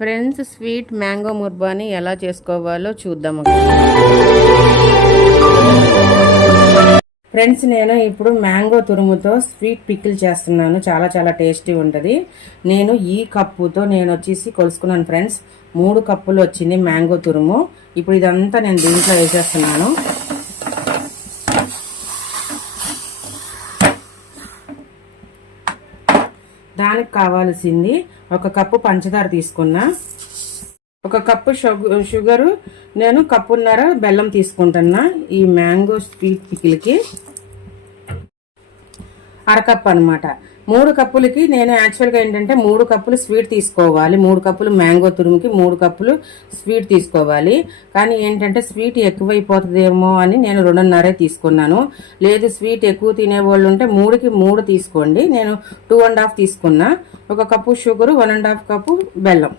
Friends, sweet mango ముర్బాని ఎలా చేసుకోవాలో చూద్దాము. ఫ్రెండ్స్, నేను ఇప్పుడు మ్యాంగో తురుముతో స్వీట్ పికిల్ చేస్తున్నాను. చాలా చాలా టేస్టీ ఉంటుంది. నేను ఈ కప్పుతో వచ్చేసి కొలుసుకున్నాను ఫ్రెండ్స్. 3 కప్పులు వచ్చింది మ్యాంగో తురుము. ఇప్పుడు ఇదంతా నేను దీంట్లో వేసేస్తున్నాను. దానికి కావాల్సింది 1 కప్పు పంచదార తీసుకున్నా, 1 కప్పు షుగరు, నేను కప్పున్నర బెల్లం తీసుకుంటున్నా. ఈ మ్యాంగో స్వీట్ పికిల్కి 1/2 కప్పు అనమాట. 3 కప్పులకి నేను యాక్చువల్గా ఏంటంటే 3 కప్పులు స్వీట్ తీసుకోవాలి. 3 కప్పులు మ్యాంగో తురుముకి 3 కప్పులు స్వీట్ తీసుకోవాలి. కానీ ఏంటంటే స్వీట్ ఎక్కువైపోతుందేమో అని నేను 2.5 తీసుకున్నాను. లేదు, స్వీట్ ఎక్కువ తినేవాళ్ళు ఉంటే 3కి 3 తీసుకోండి. నేను 2.5 తీసుకున్నా. 1 కప్పు షుగరు, 1.5 కప్పు బెల్లం.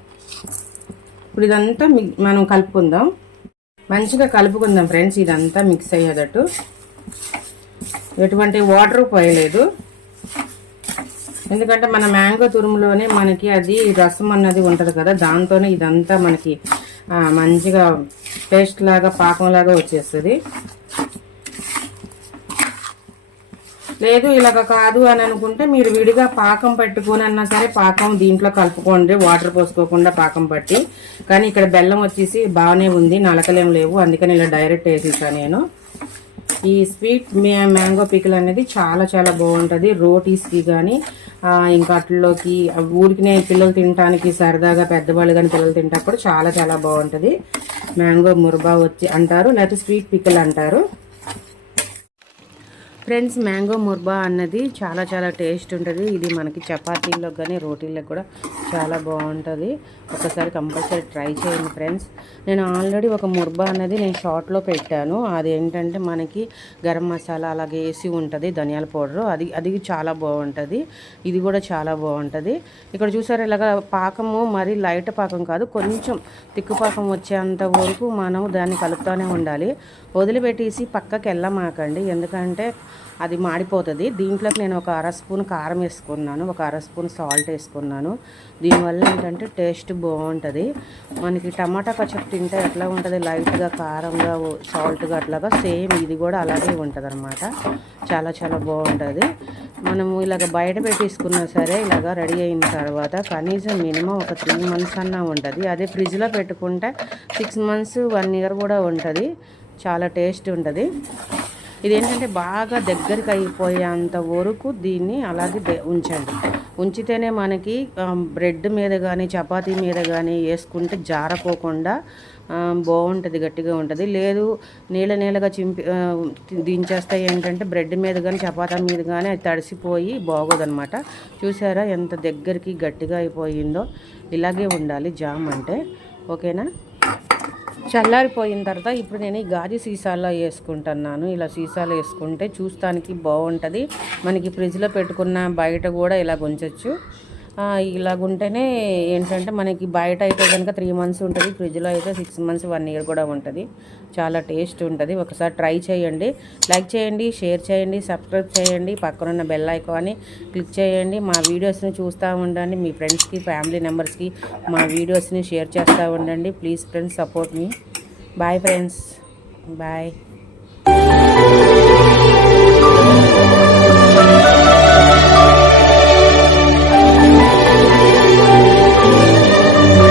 ఇప్పుడు ఇదంతా మనం కలుపుకుందాం. మంచిగా కలుపుకుందాం ఫ్రెండ్స్. ఇదంతా మిక్స్ అయ్యేటట్టు. ఎటువంటి వాటర్ పోయలేదు, ఎందుకంటే మన మ్యాంగో తురుములోనే మనకి అది రసం అన్నది ఉంటుంది కదా, దాంతోనే ఇదంతా మనకి మంచిగా పేస్ట్ లాగా పాకంలాగా వచ్చేస్తుంది. లేదు ఇలాగ కాదు అని అనుకుంటే మీరు విడిగా పాకం పట్టుకొని అన్నా సరే పాకం దీంట్లో కలుపుకోండి, వాటర్ పోసుకోకుండా పాకం పట్టి. కానీ ఇక్కడ బెల్లం వచ్చేసి బాగానే ఉంది, నలకలేం లేవు, అందుకని ఇలా డైరెక్ట్ వేసేసాను నేను. ఈ స్వీట్ మ్యాంగో పికిల్ అనేది చాలా చాలా బాగుంటుంది. రోటీస్కి కానీ ఇంకా అట్లలోకి ఊరికినే పిల్లలు తినడానికి సరదాగా, పెద్దవాళ్ళు కానీ పిల్లలు తింటప్పుడు చాలా చాలా బాగుంటుంది. మ్యాంగో ముర్బా వచ్చి అంటారు, లేకపోతే స్వీట్ పికిల్ అంటారు. ఫ్రెండ్స్, మ్యాంగో ముర్బా అన్నది చాలా చాలా టేస్ట్ ఉంటుంది. ఇది మనకి చపాతీల్లో కానీ రోటీల్లో కూడా చాలా బాగుంటుంది. ఒకసారి కంపల్సరీ ట్రై చేయండి ఫ్రెండ్స్. నేను ఆల్రెడీ ఒక ముర్బా అన్నది నేను షార్ట్లో పెట్టాను. అది ఏంటంటే మనకి గరం మసాలా అలాగే వేసి ఉంటుంది, ధనియాల పౌడరు, అది చాలా బాగుంటుంది. ఇది కూడా చాలా బాగుంటుంది. ఇక్కడ చూసారు ఇలాగ పాకము మరి లైట్ పాకం కాదు, కొంచెం తిక్కు పాకం వచ్చేంత వరకు మనం దాన్ని కలుపుతూనే ఉండాలి. వదిలిపెట్టేసి పక్కకి వెళ్ళమాకండి, ఎందుకంటే అది మాడిపోతుంది. దీంట్లోకి నేను 1/2 స్పూన్ కారం వేసుకున్నాను, 1/2 స్పూన్ సాల్ట్ వేసుకున్నాను. దీనివల్ల ఏంటంటే టేస్ట్ బాగుంటుంది. మనకి టమాటా పచ్చడి తింటే ఎట్లా ఉంటుంది, లైట్గా కారంగా సాల్ట్గా అట్లాగా సేమ్ ఇది కూడా అలాగే ఉంటుంది అనమాట. చాలా చాలా బాగుంటుంది. మనము ఇలాగ బయట పెట్టేసుకున్నా సరే ఇలాగ రెడీ అయిన తర్వాత కనీసం మినిమం ఒక 3 మంత్స్ అన్నా ఉంటుంది. అదే ఫ్రిడ్జ్లో పెట్టుకుంటే 6 మంత్స్ 1 ఇయర్ కూడా ఉంటుంది. చాలా టేస్ట్ ఉంటుంది. ఇదేంటంటే బాగా దగ్గరికి అయిపోయేంత వరకు దీన్ని అలాగే ఉంచండి. ఉంచితేనే మనకి బ్రెడ్ మీద కానీ చపాతీ మీద కానీ వేసుకుంటే జారపోకుండా బాగుంటుంది, గట్టిగా ఉంటుంది. లేదు నీళ్ళగా దించేస్తే ఏంటంటే బ్రెడ్ మీద కానీ చపాతీ మీద కానీ అది తడిసిపోయి బాగోదన్నమాట. చూసారా ఎంత దగ్గరికి గట్టిగా అయిపోయిందో? ఇలాగే ఉండాలి జామ్ అంటే. ఓకేనా? చల్లారిపోయిన తర్వాత ఇప్పుడు నేను ఈ గాజు సీసాల్లో వేసుకుంటున్నాను. ఇలా సీసాలు వేసుకుంటే చూస్తానికి బాగుంటుంది. మనకి ఫ్రిడ్జ్లో పెట్టుకున్న బయట కూడా ఇలా ఉంచవచ్చు. ఇలాగుంటేనే ఏంటంటే మనకి బయట అయితే కనుక 3 మంత్స్ ఉంటుంది, ఫ్రిడ్జ్లో అయితే 6 మంత్స్ 1 ఇయర్ కూడా ఉంటుంది. చాలా టేస్ట్ ఉంటుంది. ఒకసారి ట్రై చేయండి. లైక్ చేయండి, షేర్ చేయండి, సబ్స్క్రైబ్ చేయండి, పక్కనున్న బెల్ ఐకాన్ని క్లిక్ చేయండి. మా వీడియోస్ని చూస్తూ ఉండండి. మీ ఫ్రెండ్స్కి, ఫ్యామిలీ మెంబర్స్కి మా వీడియోస్ని షేర్ చేస్తూ ఉండండి. Please friends, support me. Bye friends, bye.